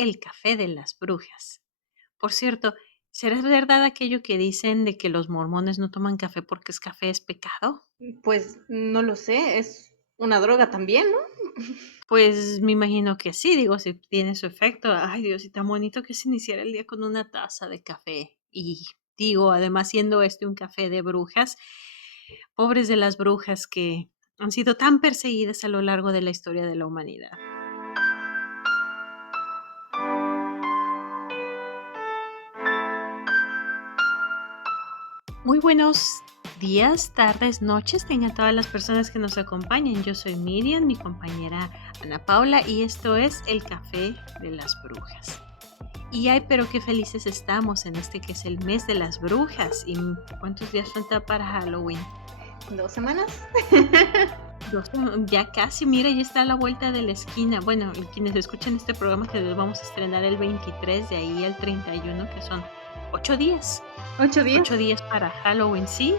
el café de las brujas. Por cierto, ¿será verdad aquello que dicen de que los mormones no toman café porque es café es pecado? Pues no lo sé, es una droga también, ¿no? Pues me imagino que sí, digo, si tiene su efecto. Ay, Dios, y tan bonito que se iniciara el día con una taza de café. Y digo, además siendo este un café de brujas, pobres de las brujas que han sido tan perseguidas a lo largo de la historia de la humanidad. Muy buenos días, tardes, noches, tengan todas las personas que nos acompañan. Yo soy Miriam, mi compañera Ana Paula, y esto es El Café de las Brujas. Y ay, pero qué felices estamos en este que es el mes de las brujas. ¿Y cuántos días falta para Halloween? 2 semanas. Ya casi, mira, ya está a la vuelta de la esquina. Bueno, y quienes escuchan este programa que les vamos a estrenar el 23, de ahí al 31, que son 8 días. 8 días. 8 días para Halloween, sí.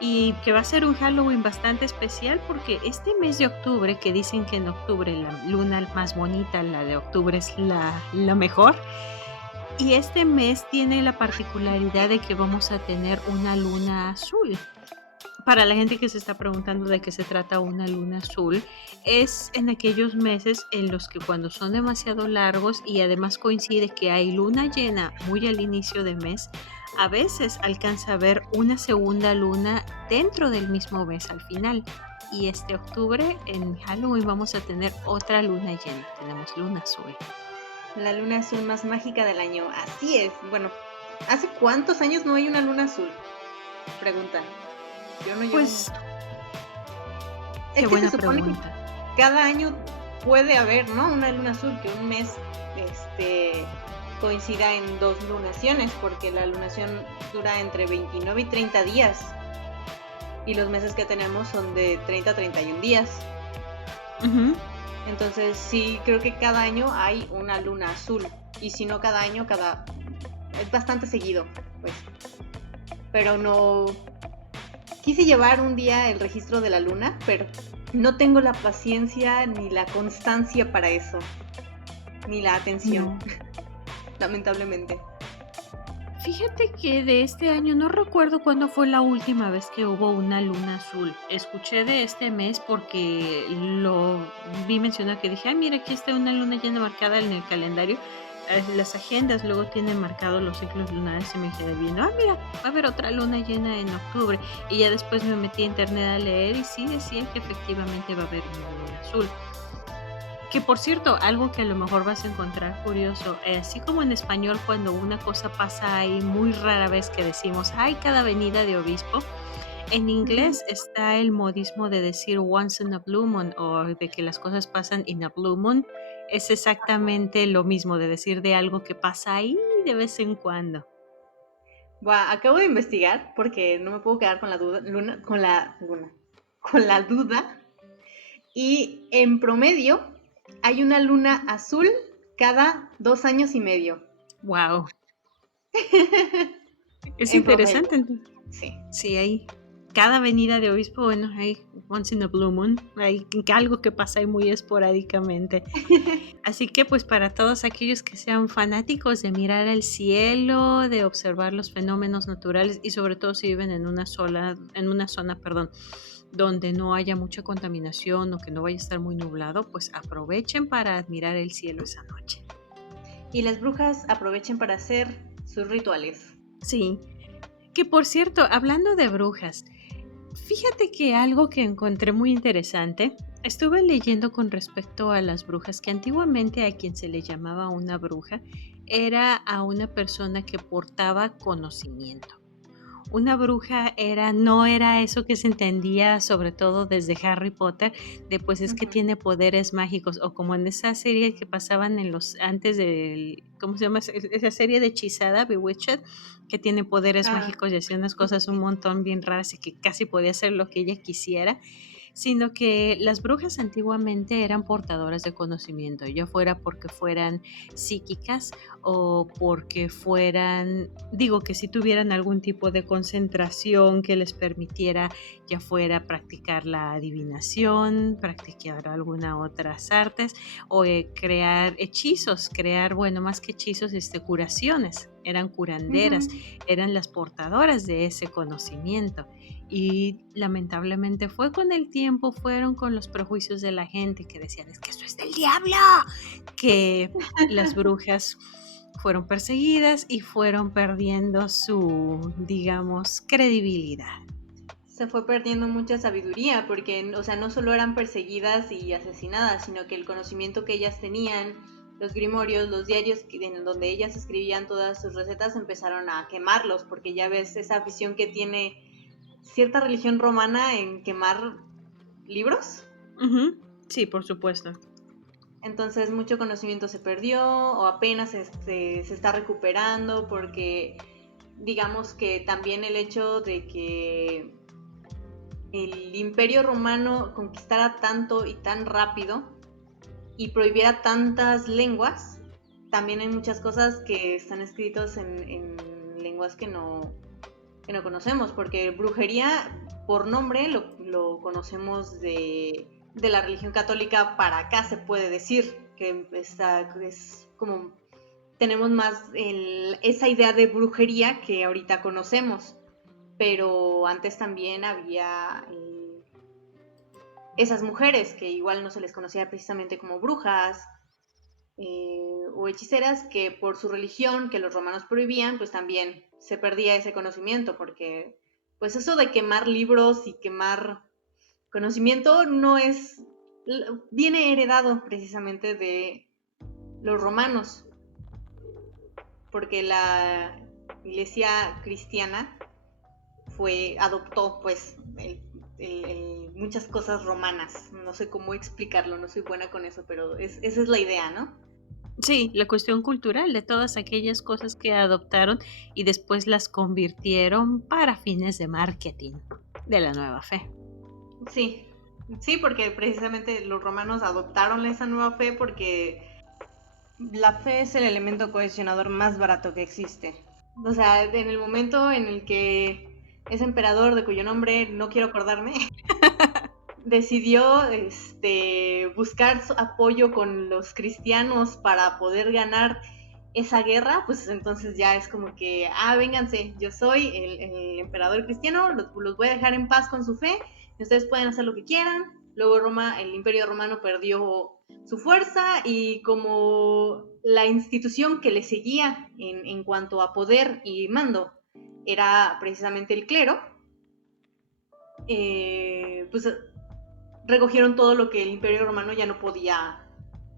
Y que va a ser un Halloween bastante especial porque este mes de octubre, que dicen que en octubre la luna más bonita, la de octubre es la mejor, y este mes tiene la particularidad de que vamos a tener una luna azul. Para la gente que se está preguntando de qué se trata una luna azul, es en aquellos meses en los que cuando son demasiado largos y además coincide que hay luna llena muy al inicio de mes, a veces alcanza a ver una segunda luna dentro del mismo mes al final. Y este octubre, en Halloween, vamos a tener otra luna llena. Tenemos luna azul. La luna azul más mágica del año. Así es. Bueno, ¿hace cuántos años no hay una luna azul? Preguntan. Yo no llevo Pues, mucho. qué Es que se buena supone que pregunta. cada año puede haber, ¿no? Una luna azul, que un mes coincida en dos lunaciones, porque la lunación dura entre 29 y 30 días. Y los meses que tenemos son de 30 a 31 días. Ujú. Entonces, sí, creo que cada año hay una luna azul. Y si no cada año, es bastante seguido, pues. Pero no quise llevar un día el registro de la luna, pero no tengo la paciencia ni la constancia para eso, ni la atención, No. lamentablemente. Fíjate que de este año no recuerdo cuándo fue la última vez que hubo una luna azul. Escuché de este mes porque lo vi mencionar que dije, ay, mira, aquí está una luna llena marcada en el calendario. Las agendas luego tienen marcados los ciclos lunares y me quedé viendo, ah, mira, va a haber otra luna llena en octubre. Y ya después me metí a internet a leer y sí decía que efectivamente va a haber una luna azul. Que por cierto, algo que a lo mejor vas a encontrar curioso, así como en español cuando una cosa pasa ahí muy rara vez que decimos, ay, cada venida de obispo, en Ujú. inglés está el modismo de decir once in a blue moon o de que las cosas pasan in a blue moon. Es exactamente lo mismo de decir de algo que pasa ahí de vez en cuando. Buah, acabo de investigar porque no me puedo quedar con la duda, con la duda. Y en promedio hay una luna azul cada 2 años y medio. Wow, es En promedio, interesante. sí. Sí, hay cada venida de obispo, bueno, hay once in a blue moon, hay algo que pasa ahí muy esporádicamente. Así que, pues, para todos aquellos que sean fanáticos de mirar el cielo, de observar los fenómenos naturales y sobre todo si viven en una zona, perdón, donde no haya mucha contaminación o que no vaya a estar muy nublado, pues aprovechen para admirar el cielo esa noche. Y las brujas aprovechen para hacer sus rituales. Sí, que por cierto, hablando de brujas, fíjate que algo que encontré muy interesante, estuve leyendo con respecto a las brujas, que antiguamente a quien se le llamaba una bruja era a una persona que portaba conocimiento. Una bruja no era eso que se entendía, sobre todo desde Harry Potter, de pues es que Ujú. tiene poderes mágicos, o como en esa serie que pasaban antes del, ¿cómo se llama? Esa serie de hechizada, Bewitched, que tiene poderes Ah, mágicos y hacía unas sí, sí, cosas un sí. montón bien raras y que casi podía hacer lo que ella quisiera. sino que las brujas antiguamente eran portadoras de conocimiento, ya fuera porque fueran psíquicas o porque fueran, digo que si tuvieran algún tipo de concentración que les permitiera ya fuera practicar la adivinación, practicar alguna otras artes o crear hechizos, crear, bueno, más que hechizos, curaciones, eran curanderas, Ujú. eran las portadoras de ese conocimiento. Y lamentablemente fue con el tiempo, fueron con los prejuicios de la gente que decían, es que eso es del diablo, que las brujas fueron perseguidas y fueron perdiendo su, digamos, credibilidad. Se fue perdiendo mucha sabiduría porque, o sea, no solo eran perseguidas y asesinadas, sino que el conocimiento que ellas tenían, los grimorios, los diarios en donde ellas escribían todas sus recetas, empezaron a quemarlos, porque ya ves esa afición que tiene cierta religión romana en quemar libros. Ujú. Sí, por supuesto. Entonces mucho conocimiento se perdió o apenas se está recuperando porque digamos que también el hecho de que el imperio romano conquistara tanto y tan rápido y prohibiera tantas lenguas, también hay muchas cosas que están escritas en lenguas que no conocemos, porque brujería por nombre lo conocemos de la religión católica para acá, se puede decir, que es como tenemos más esa idea de brujería que ahorita conocemos, pero antes también había esas mujeres que igual no se les conocía precisamente como brujas o hechiceras, que por su religión que los romanos prohibían, pues también se perdía ese conocimiento, porque pues eso de quemar libros y quemar conocimiento no es, viene heredado precisamente de los romanos, porque la iglesia cristiana adoptó pues muchas cosas romanas. No sé cómo explicarlo, no soy buena con eso, pero esa es la idea, ¿no? Sí, la cuestión cultural de todas aquellas cosas que adoptaron y después las convirtieron para fines de marketing de la nueva fe. Sí, sí, porque precisamente los romanos adoptaron esa nueva fe porque la fe es el elemento cohesionador más barato que existe. O sea, en el momento en el que ese emperador, de cuyo nombre no quiero acordarme, decidió buscar apoyo con los cristianos para poder ganar esa guerra, pues entonces ya es como que, vénganse, yo soy el emperador cristiano, los voy a dejar en paz con su fe, y ustedes pueden hacer lo que quieran. Luego Roma, el imperio romano perdió su fuerza y como la institución que le seguía en cuanto a poder y mando era precisamente el clero, pues recogieron todo lo que el imperio romano ya no podía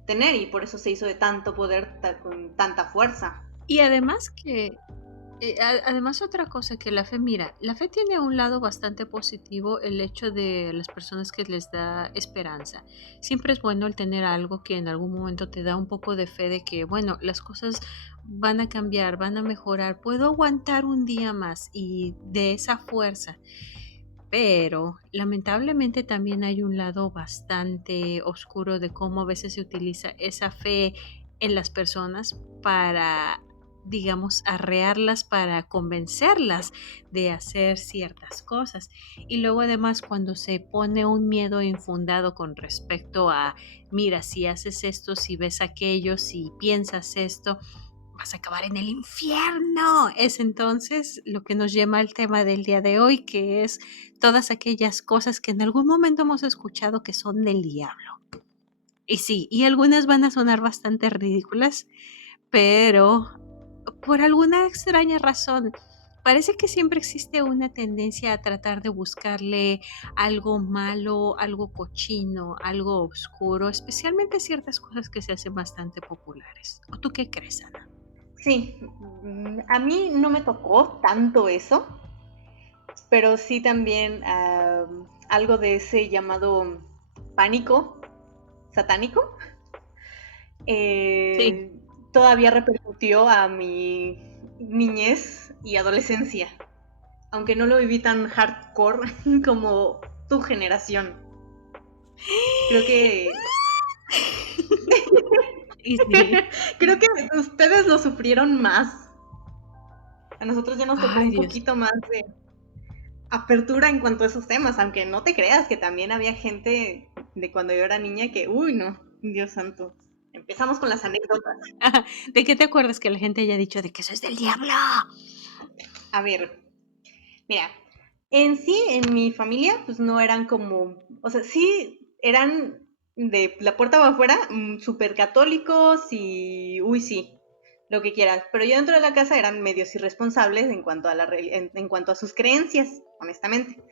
tener y por eso se hizo de tanto poder con tanta fuerza. Y además que además otra cosa que la fe, mira, la fe tiene un lado bastante positivo, el hecho de las personas que les da esperanza. Siempre es bueno el tener algo que en algún momento te da un poco de fe de que, bueno, las cosas van a cambiar, van a mejorar, puedo aguantar un día más y de esa fuerza. Pero lamentablemente también hay un lado bastante oscuro de cómo a veces se utiliza esa fe en las personas para, digamos, arrearlas, para convencerlas de hacer ciertas cosas. Y luego además cuando se pone un miedo infundado con respecto a, mira, si haces esto, si ves aquello, si piensas esto, vas a acabar en el infierno. Es entonces lo que nos lleva al tema del día de hoy, que es todas aquellas cosas que en algún momento hemos escuchado que son del diablo. Y sí, y algunas van a sonar bastante ridículas, pero por alguna extraña razón, parece que siempre existe una tendencia a tratar de buscarle algo malo, algo cochino, algo oscuro, especialmente ciertas cosas que se hacen bastante populares. ¿O tú qué crees, Ana? Sí, a mí no me tocó tanto eso, pero sí también algo de ese llamado pánico satánico Sí. eh, todavía repercutió a mi niñez y adolescencia, aunque no lo viví tan hardcore como tu generación. Creo que Y sí. creo que ustedes lo sufrieron más. A nosotros ya nos tocó Ay, un Dios. poquito más de apertura en cuanto a esos temas, aunque no te creas que también había gente de cuando yo era niña que, uy, no, Dios santo. Empezamos con las anécdotas. ¿De qué te acuerdas que la gente haya dicho de que eso es del diablo? A ver, mira, en sí, en mi familia, pues no eran como, o sea, sí eran de la puerta para afuera, súper católicos y, uy, sí, lo que quieras. Pero yo dentro de la casa eran medios irresponsables en cuanto a, en cuanto a sus creencias, honestamente.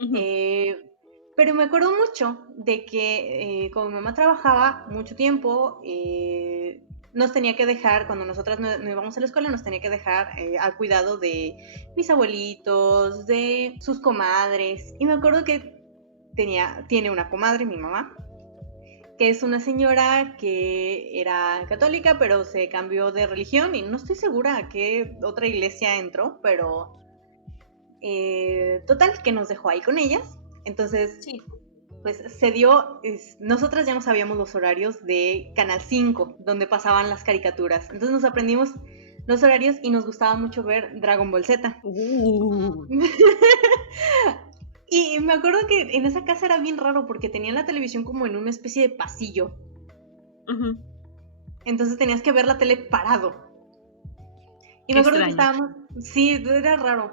Ujú. Eh, pero me acuerdo mucho de que como mi mamá trabajaba mucho tiempo, nos tenía que dejar, cuando nosotras no íbamos a la escuela, nos tenía que dejar al cuidado de mis abuelitos, de sus comadres. Y me acuerdo que tiene una comadre, mi mamá, que es una señora que era católica, pero se cambió de religión y no estoy segura a qué otra iglesia entró, pero total, que nos dejó ahí con ellas. Entonces, Sí. pues se dio, nosotras ya no sabíamos los horarios de Canal 5, donde pasaban las caricaturas. Entonces nos aprendimos los horarios y nos gustaba mucho ver Dragon Ball Z. Uh, Y me acuerdo que en esa casa era bien raro porque tenían la televisión como en una especie de pasillo. ujú. Entonces tenías que ver la tele parado. Y Qué me acuerdo que extraño. estábamos, sí, era raro.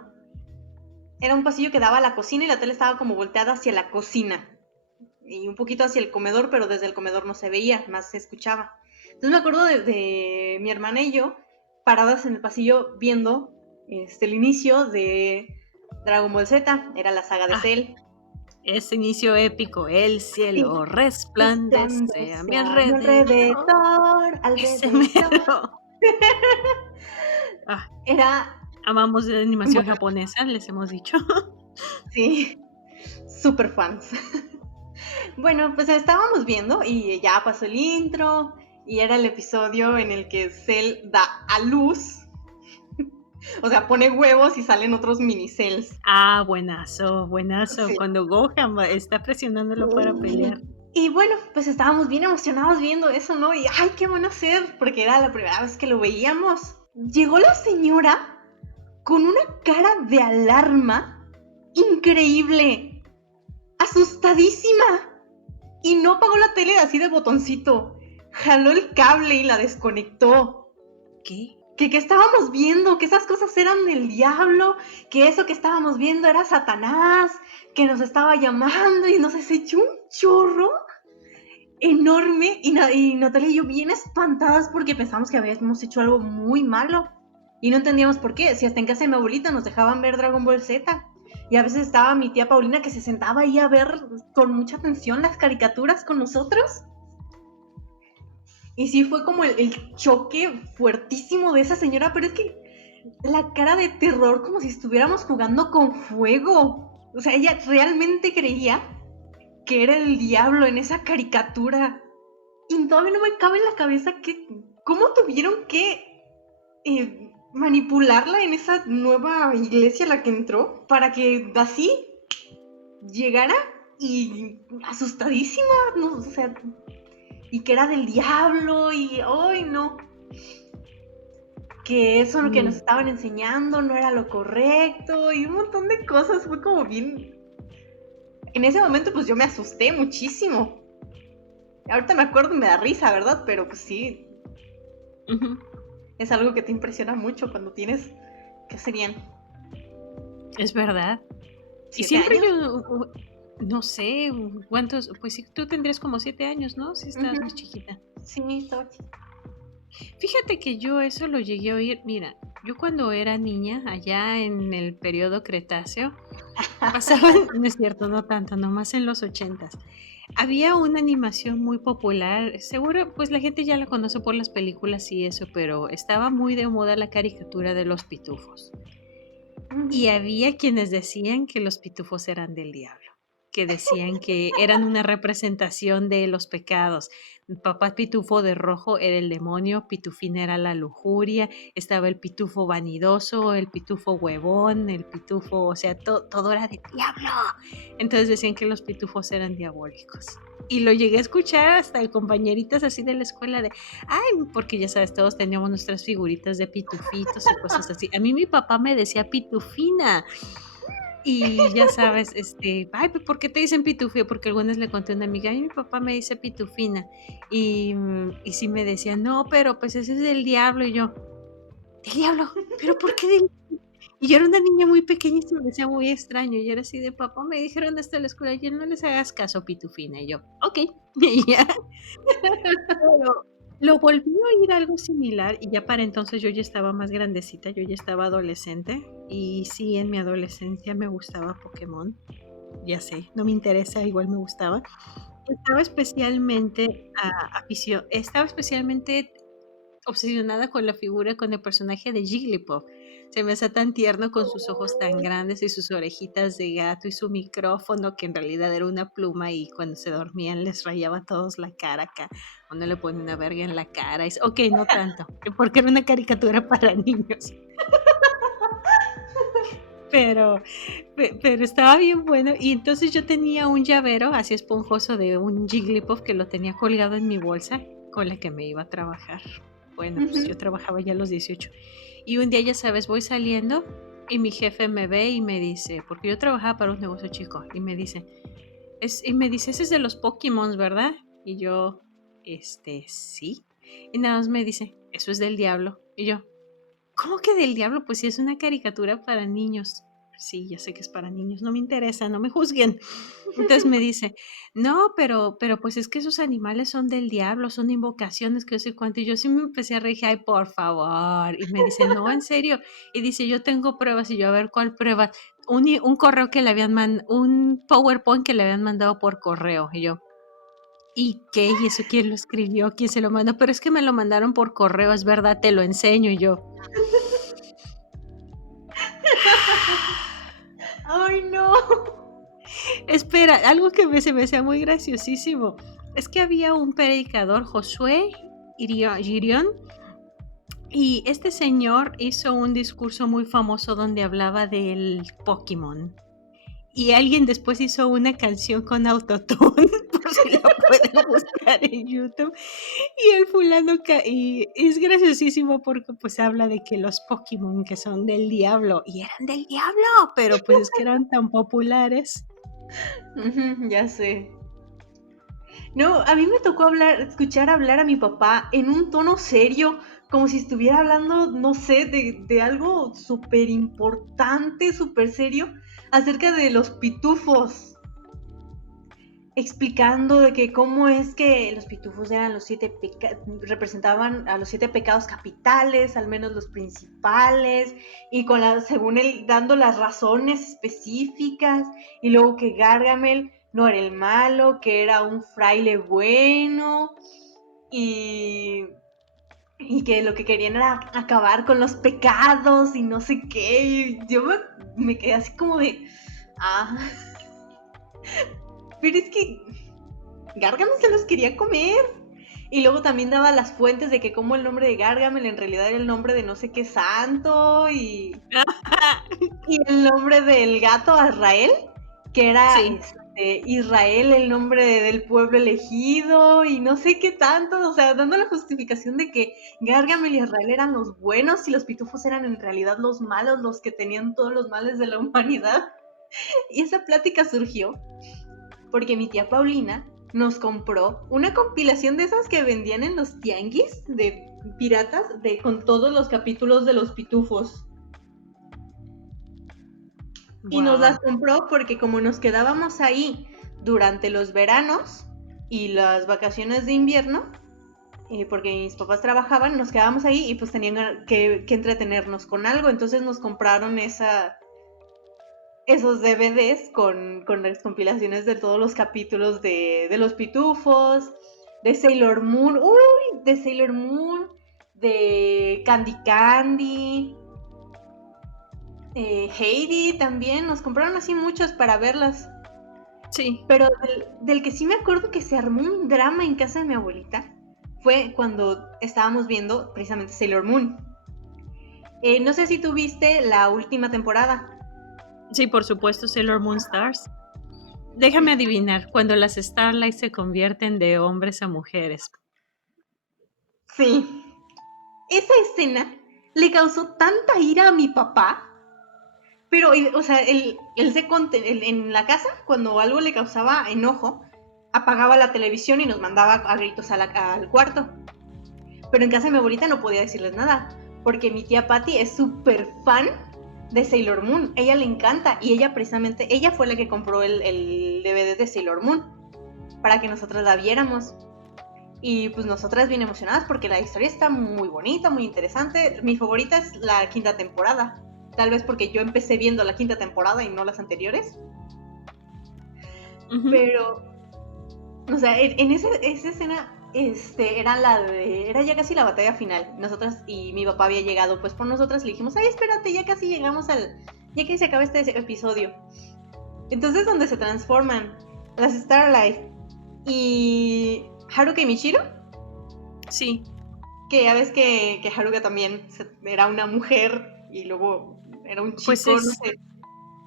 Era un pasillo que daba a la cocina y la tele estaba como volteada hacia la cocina. Y un poquito hacia el comedor, pero desde el comedor no se veía, más se escuchaba. Entonces me acuerdo de mi hermana y yo paradas en el pasillo viendo el inicio de Dragon Ball Z, era la saga de Ah, Cell. ese inicio épico, el Sí, cielo resplandece a mi resplandece a mi alrededor. alrededor, Ese alrededor. mero. Ah, Era, amamos la animación bueno, japonesa, les hemos dicho. sí, super fans. Bueno, pues estábamos viendo y ya pasó el intro y era el episodio en el que Cell da a luz. O sea, pone huevos y salen otros mini cells. Ah, buenazo, buenazo. Sí. Cuando Gohan está presionándolo para pelear. Y bueno, pues estábamos bien emocionados viendo eso, ¿no? Y ay, qué van a hacer, porque era la primera vez que lo veíamos. Llegó la señora con una cara de alarma increíble, asustadísima. Y no apagó la tele así de botoncito. Jaló el cable y la desconectó. ¿Qué? Que estábamos viendo, que esas cosas eran del diablo, que eso que estábamos viendo era Satanás, que nos estaba llamando y nos echó un chorro enorme y Natalia y yo bien espantadas porque pensamos que habíamos hecho algo muy malo y no entendíamos por qué, si hasta en casa de mi abuelita nos dejaban ver Dragon Ball Z y a veces estaba mi tía Paulina que se sentaba ahí a ver con mucha atención las caricaturas con nosotros. Y sí fue como el choque fuertísimo de esa señora, pero es que la cara de terror como si estuviéramos jugando con fuego. O sea, ella realmente creía que era el diablo en esa caricatura. Y todavía no me cabe en la cabeza que cómo tuvieron que manipularla en esa nueva iglesia a la que entró para que así llegara y asustadísima, ¿no? O sea, y que era del diablo y ¡ay, no! Que eso lo que nos estaban enseñando no era lo correcto y un montón de cosas, fue como bien... En ese momento pues yo me asusté muchísimo. Ahorita me acuerdo y me da risa, ¿verdad? Pero pues sí, Ujú. es algo que te impresiona mucho cuando tienes, ¿qué serían? Es verdad. Y 7 siempre años. yo, no sé, cuántos, pues sí, tú tendrías como 7 años, ¿no? Si estás más chiquita. Sí, estaba chiquita. Fíjate que yo eso lo llegué a oír. Mira, yo cuando era niña, allá en el periodo Cretáceo, pasaban, no es cierto, no tanto, nomás en los 80s. Había una animación muy popular, seguro pues la gente ya la conoce por las películas y eso, pero estaba muy de moda la caricatura de los pitufos. Y había quienes decían que los pitufos eran del diablo, que decían que eran una representación de los pecados. Papá Pitufo de rojo era el demonio, Pitufina era la lujuria, estaba el pitufo vanidoso, el pitufo huevón, el pitufo, o sea, todo era de diablo. Entonces decían que los pitufos eran diabólicos. Y lo llegué a escuchar hasta de compañeritas así de la escuela de, ay, porque ya sabes, todos teníamos nuestras figuritas de pitufitos y cosas así. A mí mi papá me decía pitufina. Y ya sabes, ay, ¿por qué te dicen pitufio? Porque algunas le conté a una amiga, ay, mi papá me dice pitufina. Y sí me decía, no, pero pues ese es del diablo. Y yo, ¿del diablo? ¿Pero por qué del? Y yo era una niña muy pequeña y se me decía muy extraño. Y era así de, papá, me dijeron hasta la escuela, y no les hagas caso, pitufina. Y yo, ok. Y ya. Pero lo volví a oír algo similar y ya para entonces yo ya estaba más grandecita, yo ya estaba adolescente y sí, en mi adolescencia me gustaba Pokémon, ya sé, no me interesa, igual me gustaba. Estaba especialmente obsesionada con la figura, con el personaje de Jigglypuff. Se me hace tan tierno con sus ojos tan grandes y sus orejitas de gato y su micrófono que en realidad era una pluma y cuando se dormían les rayaba a todos la cara acá. Uno le pone una verga en la cara. Ok, no tanto, porque era una caricatura para niños. Pero, pero estaba bien bueno. Y entonces yo tenía un llavero así esponjoso de un Jigglypuff que lo tenía colgado en mi bolsa con la que me iba a trabajar. Bueno, pues yo trabajaba ya a los 18. Y un día, ya sabes, voy saliendo y mi jefe me ve y me dice, porque yo trabajaba para un negocio chico, y me dice, ese es de los Pokémon, ¿verdad? Y yo, sí. Y nada más me dice, eso es del diablo. Y yo, ¿cómo que del diablo? Pues sí, es una caricatura para niños. Sí, ya sé que es para niños, no me interesa, no me juzguen. Entonces me dice, no, pero pues es que esos animales son del diablo, son invocaciones, que yo sé cuánto. Y yo sí me empecé a reír, ay, por favor. Y me dice, no, en serio. Y dice, yo tengo pruebas. Y yo, a ver, ¿cuál prueba? Un correo que le habían mandado, un PowerPoint que le habían mandado por correo. Y yo, ¿y qué? ¿Y eso quién lo escribió? ¿Quién se lo mandó? Pero es que me lo mandaron por correo, es verdad, te lo enseño. Y yo, ¡ay, no! espera, algo que se me hacía muy graciosísimo. Es que había un predicador, Josué Girión, y este señor hizo un discurso muy famoso donde hablaba del Pokémon. Y alguien después hizo una canción con autotune, por si la pueden buscar en YouTube. Y el fulano, y es graciosísimo porque pues habla de que los Pokémon que son del diablo, y eran del diablo, pero pues es que eran tan populares. Ya sé. No, a mí me tocó escuchar hablar a mi papá en un tono serio, como si estuviera hablando, no sé, de algo súper importante, súper serio, acerca de los pitufos. Explicando de que cómo es que los pitufos eran representaban a los 7 pecados capitales, al menos los principales, y según él dando las razones específicas, y luego que Gargamel no era el malo, que era un fraile bueno, y que lo que querían era acabar con los pecados y no sé qué. Y yo me quedé así como de, pero es que Gargamel se los quería comer. Y luego también daba las fuentes de que como el nombre de Gargamel en realidad era el nombre de no sé qué santo, y el nombre del gato Azrael, que era Sí. Israel, el nombre del pueblo elegido, y no sé qué tanto, o sea, dando la justificación de que Gargamel y Azrael eran los buenos y los pitufos eran en realidad los malos, los que tenían todos los males de la humanidad. Y esa plática surgió porque mi tía Paulina nos compró una compilación de esas que vendían en los tianguis de piratas, con todos los capítulos de los pitufos. Y nos las compró porque como nos quedábamos ahí durante los veranos y las vacaciones de invierno, porque mis papás trabajaban, nos quedábamos ahí y pues tenían que entretenernos con algo. Entonces nos compraron esos DVDs con las compilaciones de todos los capítulos de los pitufos, de Sailor Moon, de Candy Candy, Heidi también, nos compraron así muchos para verlas. Sí. Pero del que sí me acuerdo que se armó un drama en casa de mi abuelita fue cuando estábamos viendo precisamente Sailor Moon. No sé si tú viste la última temporada. Sí, por supuesto, Sailor Moon Stars. Déjame adivinar, cuando las Starlight se convierten de hombres a mujeres. Sí. Esa escena le causó tanta ira a mi papá, pero, o sea, en la casa, cuando algo le causaba enojo, apagaba la televisión y nos mandaba a gritos al cuarto. Pero en casa de mi abuelita no podía decirles nada, porque mi tía Patty es súper fan de Sailor Moon. Ella le encanta y ella fue la que compró el DVD de Sailor Moon para que nosotras la viéramos. Y pues nosotras bien emocionadas porque la historia está muy bonita, muy interesante. Mi favorita es la quinta temporada. Tal vez porque yo empecé viendo la quinta temporada y no las anteriores. Ujú. Pero, o sea, en esa escena era ya casi la batalla final. Nosotras y mi papá había llegado pues por nosotras y le dijimos, ay, espérate, ya casi llegamos ya que se acaba este episodio. Entonces donde se transforman las Starlight y Haruka y Michiro, Sí, que ya ves que Haruka también era una mujer y luego era un pues chico, no es sé.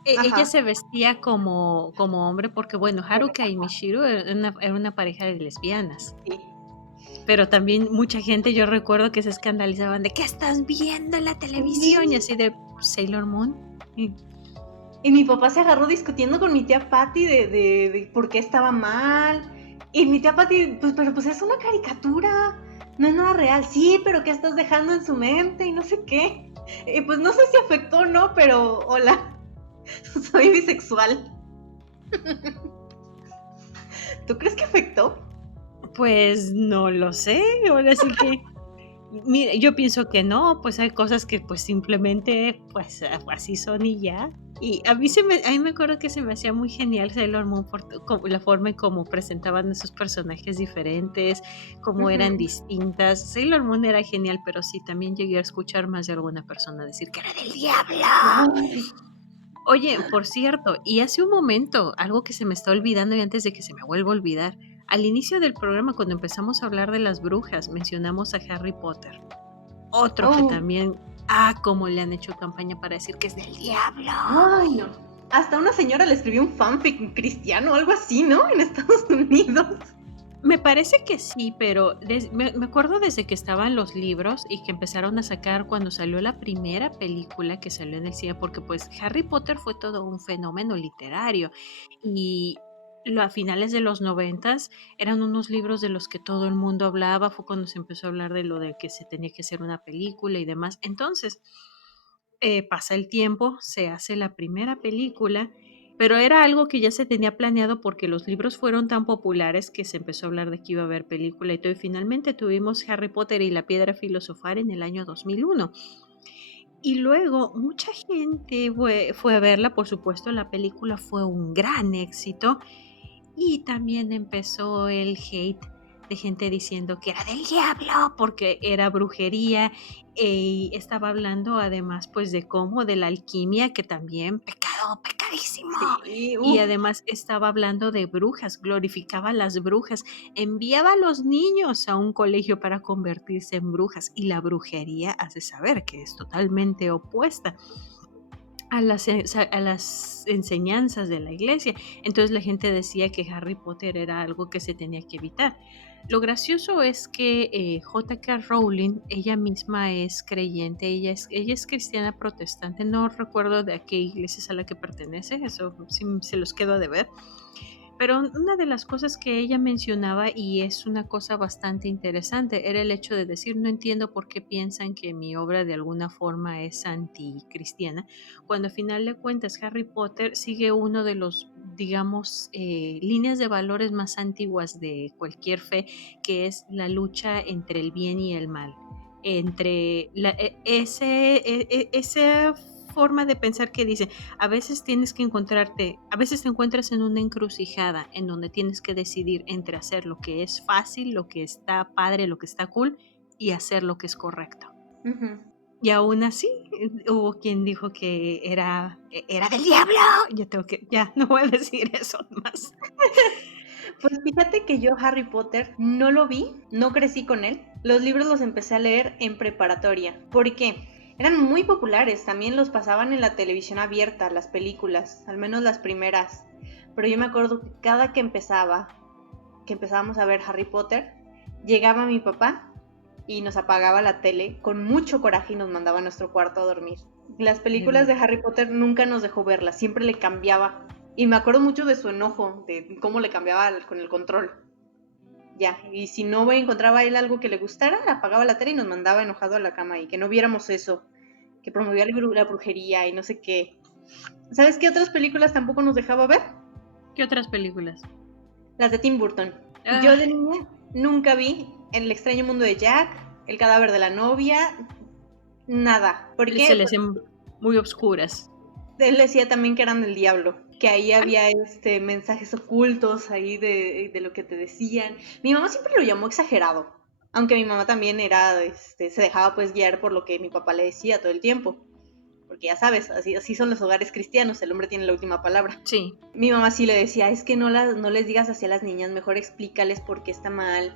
ella Ajá. se vestía como hombre porque, bueno, Haruka y Michiru era una pareja de lesbianas, Sí. pero también mucha gente, yo recuerdo que se escandalizaban de: "¿Qué estás viendo en la televisión?", y Sí. así de: "Sailor Moon", y Y mi papá se agarró discutiendo con mi tía Patty de por qué estaba mal. Y mi tía Patty, pues, pero pues es una caricatura, no es nada real. Sí, pero ¿qué estás dejando en su mente? Y no sé qué. Y pues no sé si afectó o no, pero hola, soy bisexual. ¿Tú crees que afectó? pues no lo sé, ahora sí que mira, yo pienso que no, pues hay cosas que, pues, simplemente, pues, así son y ya. Y a mí me acuerdo que se me hacía muy genial Sailor Moon por como la forma en cómo presentaban esos personajes diferentes, cómo eran Ujú. distintas. Sailor Moon era genial, pero sí, también llegué a escuchar más de alguna persona decir que era del diablo. Ay, Oye, por cierto, y hace un momento, algo que se me está olvidando y antes de que se me vuelva a olvidar, al inicio del programa, cuando empezamos a hablar de las brujas, mencionamos a Harry Potter. Otro que oh, también, cómo le han hecho campaña para decir que es del diablo. ay, no. Hasta una señora le escribió un fanfic cristiano o algo así, ¿no? En Estados Unidos. Me parece que sí, pero me acuerdo desde que estaban los libros y que empezaron a sacar cuando salió la primera película que salió en el cine, porque pues Harry Potter fue todo un fenómeno literario y a finales de los noventas eran unos libros de los que todo el mundo hablaba, fue cuando se empezó a hablar de lo de que se tenía que hacer una película y demás. Entonces, pasa el tiempo, se hace la primera película, pero era algo que ya se tenía planeado porque los libros fueron tan populares que se empezó a hablar de que iba a haber película y todo, y finalmente tuvimos Harry Potter y la Piedra Filosofal en el año 2001. Y luego mucha gente fue a verla, por supuesto, la película fue un gran éxito y también empezó el hate de gente diciendo que era del diablo porque era brujería y estaba hablando además pues de cómo de la alquimia que también pecado, pecadísimo. Sí, Y uff. además estaba hablando de brujas, glorificaba a las brujas, enviaba a los niños a un colegio para convertirse en brujas y la brujería hace saber que es totalmente opuesta a las enseñanzas de la iglesia. Entonces la gente decía que Harry Potter era algo que se tenía que evitar. Lo gracioso es que J.K. Rowling, ella misma es creyente, ella es cristiana protestante, no recuerdo de a qué iglesia es a la que pertenece, eso sí se los quedo de ver, pero una de las cosas que ella mencionaba, y es una cosa bastante interesante, era el hecho de decir, no entiendo por qué piensan que mi obra de alguna forma es anticristiana, cuando a final de cuentas Harry Potter sigue uno de los, digamos, líneas de valores más antiguas de cualquier fe, que es la lucha entre el bien y el mal. Entre esa forma de pensar que dice, a veces te encuentras en una encrucijada en donde tienes que decidir entre hacer lo que es fácil, lo que está padre, lo que está cool y hacer lo que es correcto. Ujú. Y aún así, hubo quien dijo que era del diablo. Ya, no voy a decir eso más. Pues fíjate que yo Harry Potter no lo vi, no crecí con él. Los libros los empecé a leer en preparatoria. ¿Por qué? Eran muy populares, también los pasaban en la televisión abierta, las películas, al menos las primeras. Pero yo me acuerdo que cada que empezábamos a ver Harry Potter, llegaba mi papá y nos apagaba la tele con mucho coraje y nos mandaba a nuestro cuarto a dormir. Las De películas de veras. Harry Potter nunca nos dejó verlas, siempre le cambiaba. Y me acuerdo mucho de su enojo, de cómo le cambiaba con el control. Ya, y si no encontraba él algo que le gustara, apagaba la tele y nos mandaba enojado a la cama y que no viéramos eso, que promovía la brujería y no sé qué. ¿Sabes qué otras películas tampoco nos dejaba ver? ¿Qué otras películas? Las de Tim Burton. Yo Ah, de niña nunca vi El extraño mundo de Jack, El cadáver de la novia, nada. ¿Por se qué? le Pues hacen muy obscuras. él decía también que eran del diablo, que ahí había mensajes ocultos ahí de lo que te decían. Mi mamá siempre lo llamó exagerado, aunque mi mamá también se dejaba pues guiar por lo que mi papá le decía todo el tiempo. Porque ya sabes, así son los hogares cristianos, el hombre tiene la última palabra. Sí, Mi mamá sí le decía, es que no les digas así a las niñas, mejor explícales por qué está mal,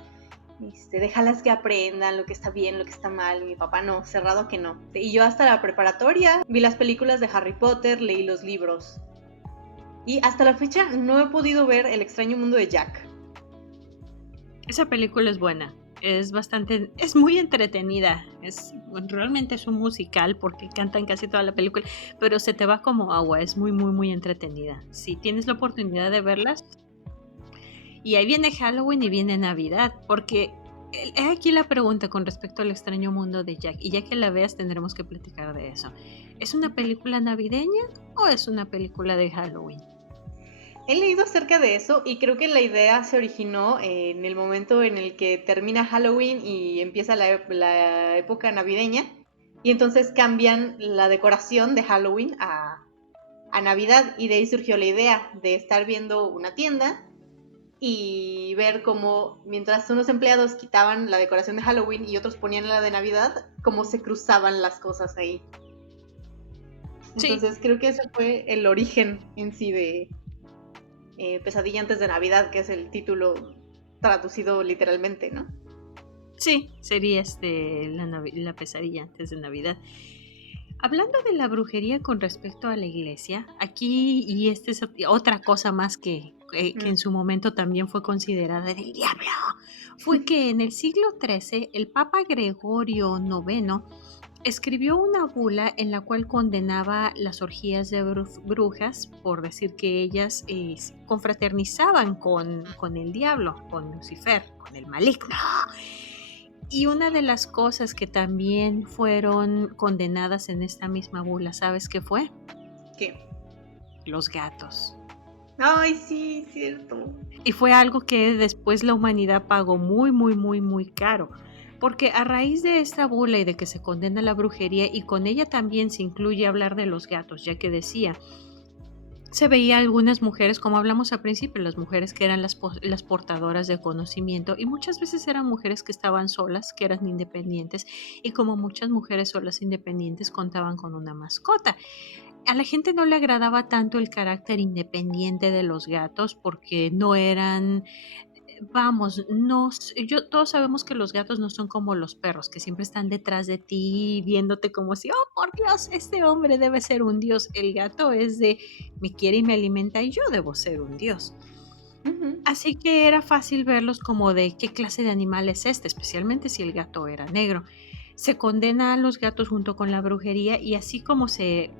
déjalas que aprendan lo que está bien, lo que está mal. Y mi papá no, cerrado que no. Y yo hasta la preparatoria vi las películas de Harry Potter, leí los libros. Y hasta la fecha no he podido ver El extraño mundo de Jack. esa película es buena. Es muy entretenida. Realmente es un musical porque cantan casi toda la película, pero se te va como agua. Es muy, muy, muy entretenida. Si tienes la oportunidad de verlas, y ahí viene Halloween y viene Navidad, porque he aquí la pregunta con respecto al extraño mundo de Jack, y ya que la veas tendremos que platicar de eso. ¿Es una película navideña o es una película de Halloween? He leído acerca de eso y creo que la idea se originó en el momento en el que termina Halloween y empieza la época navideña. Y entonces cambian la decoración de Halloween a Navidad. Y de ahí surgió la idea de estar viendo una tienda y ver cómo mientras unos empleados quitaban la decoración de Halloween y otros ponían la de Navidad, cómo se cruzaban las cosas ahí. Sí, Entonces creo que ese fue el origen en sí de Pesadilla antes de Navidad, que es el título traducido literalmente, ¿no? sí, sería la pesadilla antes de Navidad. Hablando de la brujería con respecto a la iglesia, aquí, y esta es otra cosa más que en Mm. su momento también fue considerada del diablo, fue que en el siglo XIII el Papa Gregorio IX escribió una bula en la cual condenaba las orgías de brujas por decir que ellas confraternizaban con el diablo, con Lucifer, con el maligno. Y una de las cosas que también fueron condenadas en esta misma bula, ¿sabes qué fue? ¿Qué? Los gatos. Ay, sí, cierto. Y fue algo que después la humanidad pagó muy, muy, muy, muy caro. Porque a raíz de esta bula y de que se condena la brujería, y con ella también se incluye hablar de los gatos, ya que decía, se veía algunas mujeres, como hablamos al principio, las mujeres que eran las portadoras de conocimiento, y muchas veces eran mujeres que estaban solas, que eran independientes, y como muchas mujeres solas independientes contaban con una mascota. A la gente no le agradaba tanto el carácter independiente de los gatos porque no eran, vamos, no, todos sabemos que los gatos no son como los perros, que siempre están detrás de ti viéndote como si, oh, por Dios, este hombre debe ser un dios. El gato es de, me quiere y me alimenta y yo debo ser un dios. Ujú. Así que era fácil verlos como de qué clase de animal es este, especialmente si el gato era negro. Se condena a los gatos junto con la brujería, y así como se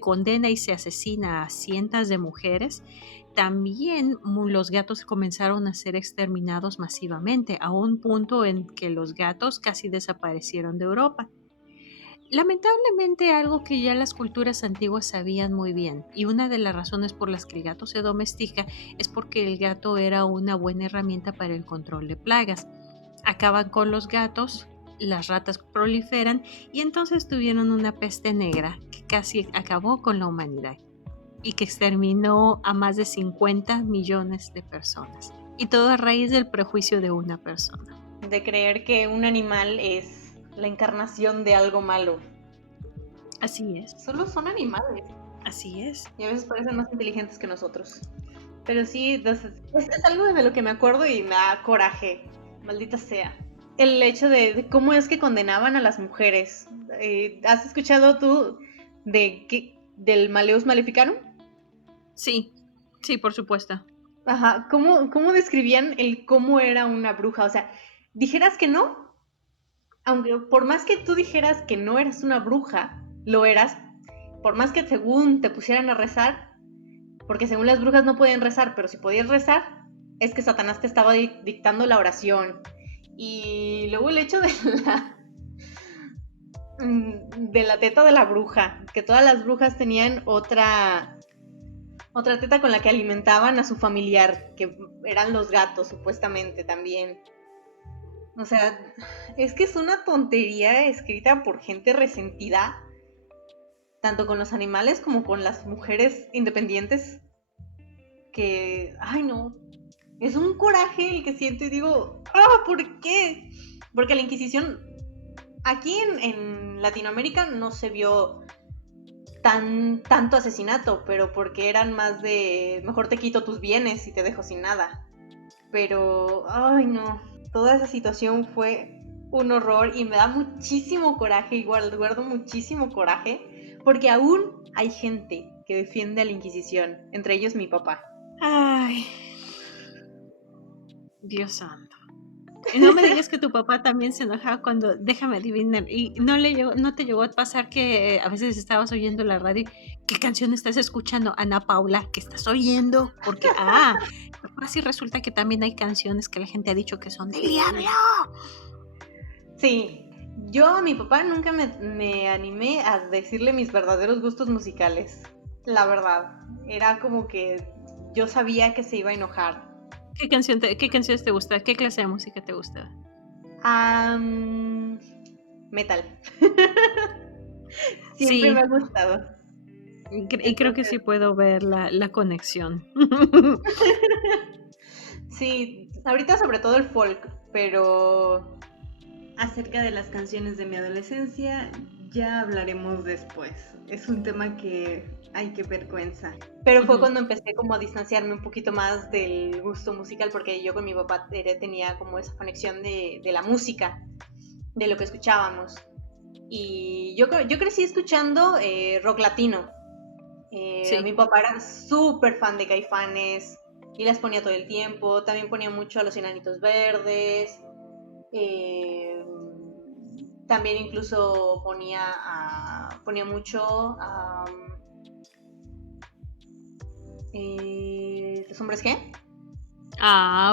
condena y se asesina a cientos de mujeres, también los gatos comenzaron a ser exterminados masivamente, a un punto en que los gatos casi desaparecieron de Europa. Lamentablemente, algo que ya las culturas antiguas sabían muy bien, y una de las razones por las que el gato se domestica es porque el gato era una buena herramienta para el control de plagas. Acaban con los gatos, las ratas proliferan, y entonces tuvieron una peste negra que casi acabó con la humanidad y que exterminó a más de 50 millones de personas. Y todo a raíz del prejuicio de una persona. De creer que un animal es la encarnación de algo malo. Así es, Solo son animales así es. y a veces parecen más inteligentes que nosotros. Pero sí, es algo de lo que me acuerdo y me da coraje, maldita sea. El hecho de cómo es que condenaban a las mujeres. ¿Has escuchado tú del Maleus Maleficarum? Sí, sí, por supuesto. Ajá, ¿cómo describían el cómo era una bruja? O sea, dijeras que no, aunque por más que tú dijeras que no eras una bruja, lo eras, por más que según te pusieran a rezar, porque según las brujas no pueden rezar, pero si podías rezar, es que Satanás te estaba dictando la oración. Y luego el hecho de la teta de la bruja, que todas las brujas tenían otra teta con la que alimentaban a su familiar, que eran los gatos, supuestamente también. O sea, es que es una tontería escrita por gente resentida, tanto con los animales como con las mujeres independientes, que, ay no, es un coraje el que siento y digo, ¿por qué? Porque la Inquisición aquí en Latinoamérica no se vio tanto asesinato, pero porque eran más de, mejor te quito tus bienes y te dejo sin nada. Pero, ay no, toda esa situación fue un horror y me da muchísimo coraje, igual guardo muchísimo coraje, porque aún hay gente que defiende a la Inquisición, entre ellos mi papá. Ay, Dios santo. Y no me digas que tu papá también se enojaba cuando, déjame adivinar, y no te llegó a pasar que a veces estabas oyendo la radio, ¿qué canción estás escuchando? Ana Paula, ¿qué estás oyendo? Porque, así resulta que también hay canciones que la gente ha dicho que son del diablo. Sí, yo a mi papá nunca me animé a decirle mis verdaderos gustos musicales, la verdad. Era como que yo sabía que se iba a enojar. ¿Qué canciones te gusta? ¿Qué clase de música te gusta? Metal. Siempre me Sí, ha gustado. y creo que Entonces, sí puedo ver la conexión. sí, ahorita sobre todo el folk, pero acerca de las canciones de mi adolescencia ya hablaremos después. Es un tema que hay que vergüenza. Pero fue cuando empecé como a distanciarme un poquito más del gusto musical, porque yo con mi papá tenía como esa conexión de la música, de lo que escuchábamos. Y yo crecí escuchando rock latino. Mi Sí. papá era súper fan de Caifanes y las ponía todo el tiempo. También ponía mucho a los Enanitos Verdes. También incluso ponía mucho a los Hombres G.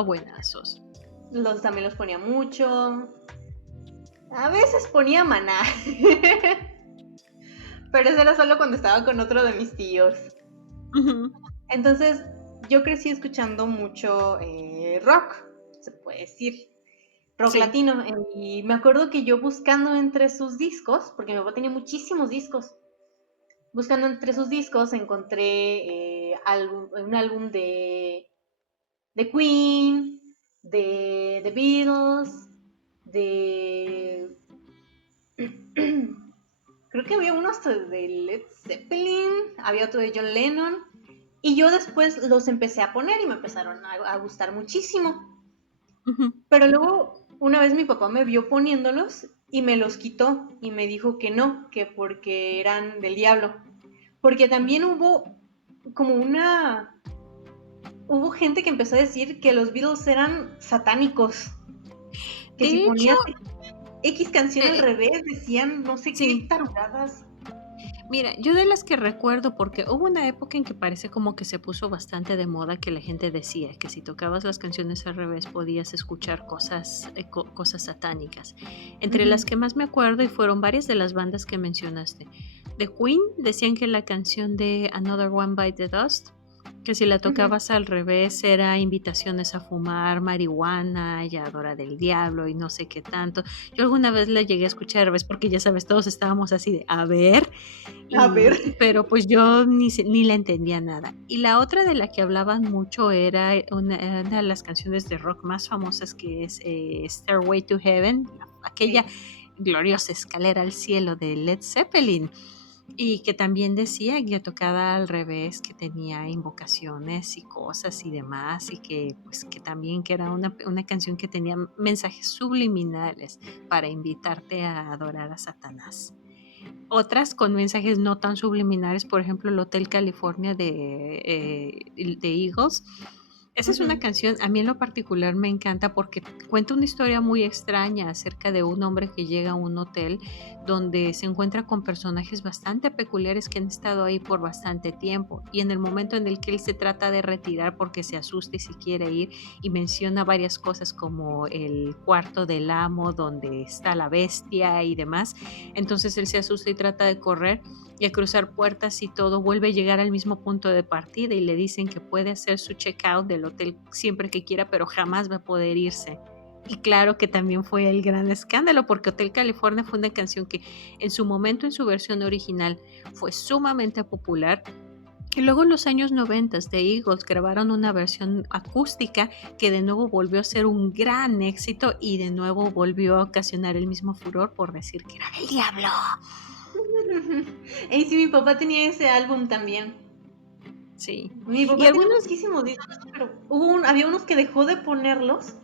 Buenazos. También los ponía mucho. A veces ponía Maná. Pero eso era solo cuando estaba con otro de mis tíos. Uh-huh. Entonces, yo crecí escuchando mucho rock, se puede decir. Rock Sí. latino. Y me acuerdo que yo buscando entre sus discos, porque mi papá tenía muchísimos discos, buscando entre sus discos encontré un álbum de Queen, de The Beatles, de... Creo que había uno hasta de Led Zeppelin, había otro de John Lennon, y yo después los empecé a poner y me empezaron a gustar muchísimo. Uh-huh. Pero luego, una vez mi papá me vio poniéndolos y me los quitó y me dijo que no, que porque eran del diablo. Porque también hubo gente que empezó a decir que los Beatles eran satánicos, que si De hecho, ponías X canción al eh, revés decían no sé qué sí. tarugadas. Mira, yo de las que recuerdo, porque hubo una época en que parece como que se puso bastante de moda que la gente decía que si tocabas las canciones al revés podías escuchar cosas satánicas. Entre las que más me acuerdo, y fueron varias de las bandas que mencionaste, de Queen decían que la canción de Another One Bite the Dust, que si la tocabas al revés era invitaciones a fumar marihuana y adorar del diablo y no sé qué tanto. Yo alguna vez la llegué a escuchar al revés porque ya sabes, todos estábamos así de, a ver, A ver. pero pues yo ni la entendía nada. Y la otra de la que hablaban mucho era una de las canciones de rock más famosas, que es Stairway to Heaven, aquella, Sí. gloriosa escalera al cielo de Led Zeppelin. Y que también decía que tocada al revés, que tenía invocaciones y cosas y demás, y que pues que también que era una canción que tenía mensajes subliminales para invitarte a adorar a Satanás. Otras con mensajes no tan subliminales, por ejemplo, el Hotel California de Eagles. Esa es una Ujú. canción, a mí en lo particular me encanta porque cuenta una historia muy extraña acerca de un hombre que llega a un hotel donde se encuentra con personajes bastante peculiares que han estado ahí por bastante tiempo, y en el momento en el que él se trata de retirar porque se asusta y se quiere ir, y menciona varias cosas como el cuarto del amo donde está la bestia y demás, entonces él se asusta y trata de correr, y al cruzar puertas y todo vuelve a llegar al mismo punto de partida, y le dicen que puede hacer su checkout del hotel siempre que quiera, pero jamás va a poder irse. Y claro que también fue el gran escándalo, porque Hotel California fue una canción que en su momento, en su versión original, fue sumamente popular. Y luego en los años 90 de Eagles grabaron una versión acústica que de nuevo volvió a ser un gran éxito, y de nuevo volvió a ocasionar el mismo furor por decir que era del diablo. Y sí, mi papá tenía ese álbum también. Sí. Mi Y papá tenía algunos, muchísimos discos, pero había unos que dejó de ponerlos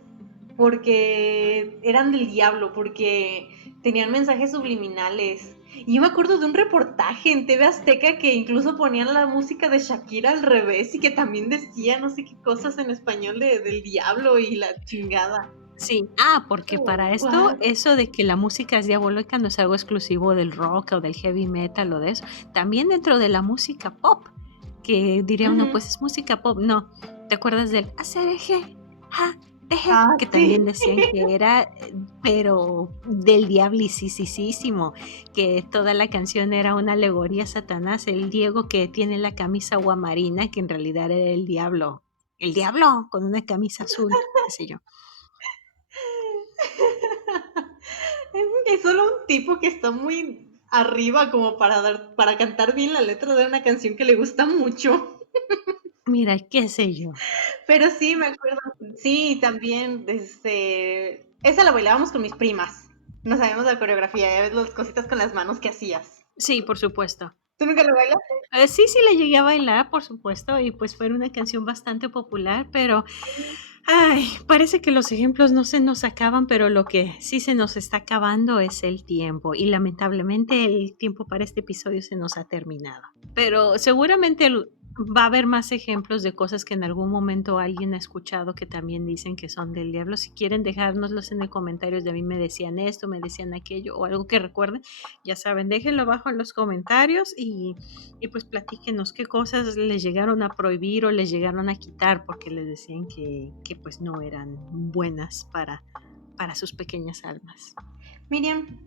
porque eran del diablo, porque tenían mensajes subliminales. Y yo me acuerdo de un reportaje en TV Azteca que incluso ponían la música de Shakira al revés y que también decía no sé qué cosas en español del diablo y la chingada. sí, porque Oh, para esto, what? eso de que la música es diabólica no es algo exclusivo del rock o del heavy metal o de eso. También dentro de la música pop, que diría uno, Ujú. pues es música pop. No, ¿te acuerdas del ACRG? Ja, deje, Ah, que sí. también decían que era, pero del diablisísimo, que toda la canción era una alegoría a Satanás, el Diego que tiene la camisa aguamarina, que en realidad era el diablo con una camisa azul, qué sé yo. Es solo un tipo que está muy arriba como para cantar bien la letra de una canción que le gusta mucho. Mira, qué sé yo. Pero sí, me acuerdo. Sí, también, esa la bailábamos con mis primas. No sabíamos la coreografía, ya ves las cositas con las manos que hacías. Sí, por supuesto. ¿Tú nunca lo bailas? Sí, sí le llegué a bailar, por supuesto, y pues fue una canción bastante popular, pero, ay, parece que los ejemplos no se nos acaban, pero lo que sí se nos está acabando es el tiempo, y lamentablemente el tiempo para este episodio se nos ha terminado. Pero seguramente va a haber más ejemplos de cosas que en algún momento alguien ha escuchado que también dicen que son del diablo. Si quieren dejárnoslos en los comentarios de a mí me decían esto, me decían aquello o algo que recuerden, ya saben, déjenlo abajo en los comentarios, y pues platíquenos qué cosas les llegaron a prohibir o les llegaron a quitar porque les decían que pues no eran buenas para sus pequeñas almas. Miriam,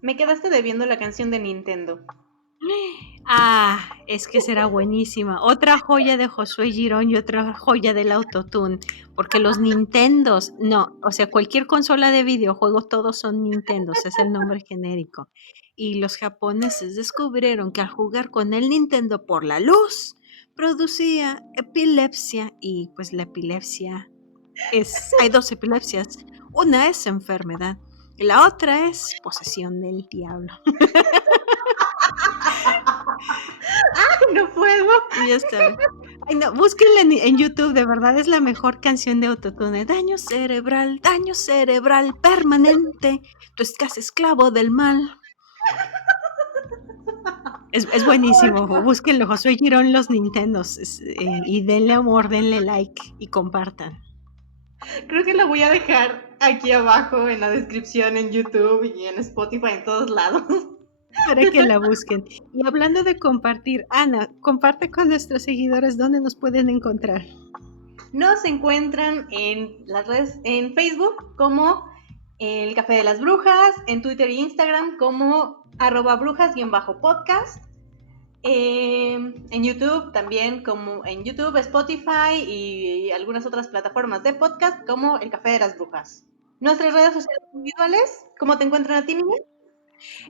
me quedaste debiendo la canción de Nintendo. Es que será buenísima. Otra joya de Josué Girón y otra joya del autotune, porque los Nintendos, no, o sea, cualquier consola de videojuegos, todos son Nintendos, es el nombre genérico. Y los japoneses descubrieron que al jugar con el Nintendo por la luz, producía epilepsia, y pues la epilepsia hay dos epilepsias, una es enfermedad y la otra es posesión del diablo. No puedo. Y ya está. Ay, no, búsquenla en YouTube, de verdad es la mejor canción de autotune. Daño cerebral permanente, tú estás esclavo del mal. Es buenísimo, búsquenlo, Josué Girón, los Nintendos, y denle amor, denle like y compartan Creo que la voy a dejar aquí abajo en la descripción en YouTube y en Spotify en todos lados. para que la busquen. Y hablando de compartir, Ana, comparte con nuestros seguidores dónde nos pueden encontrar. Nos encuentran en las redes, en Facebook como El Café de las Brujas, en Twitter e Instagram como @brujas_podcast, en YouTube también como en YouTube, Spotify y algunas otras plataformas de podcast como El Café de las Brujas. Nuestras redes sociales individuales, ¿cómo te encuentran a ti, Miguel?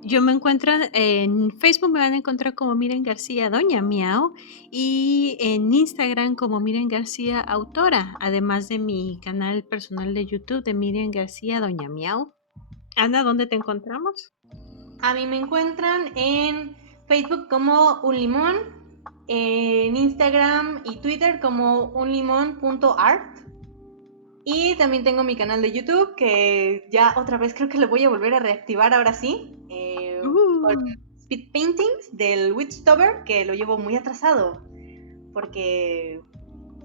Yo me encuentro en Facebook, me van a encontrar como Miren García Doña Miau, y en Instagram como Miren García Autora, además de mi canal personal de YouTube de Miren García Doña Miau. Ana, ¿dónde te encontramos? A mí me encuentran en Facebook como Un Limón, en Instagram y Twitter como unlimon.art. Y también tengo mi canal de YouTube que ya otra vez creo que lo voy a volver a reactivar ahora sí. Con speed paintings del Witchtober, que lo llevo muy atrasado. Porque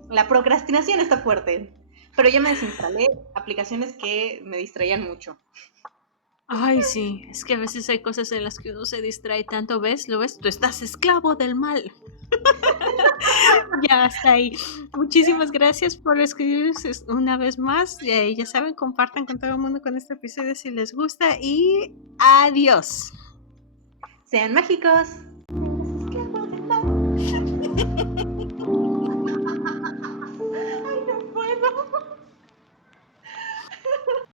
la procrastinación está fuerte. Pero ya me desinstalé aplicaciones que me distraían mucho. Ay, sí, es que a veces hay cosas en las que uno se distrae tanto, ¿ves? ¿Lo ves? Tú estás esclavo del mal. Ya está ahí. Muchísimas gracias por escribir una vez más. Ya saben, compartan con todo el mundo con este episodio si les gusta y adiós. Sean mágicos. Eres esclavo del mal.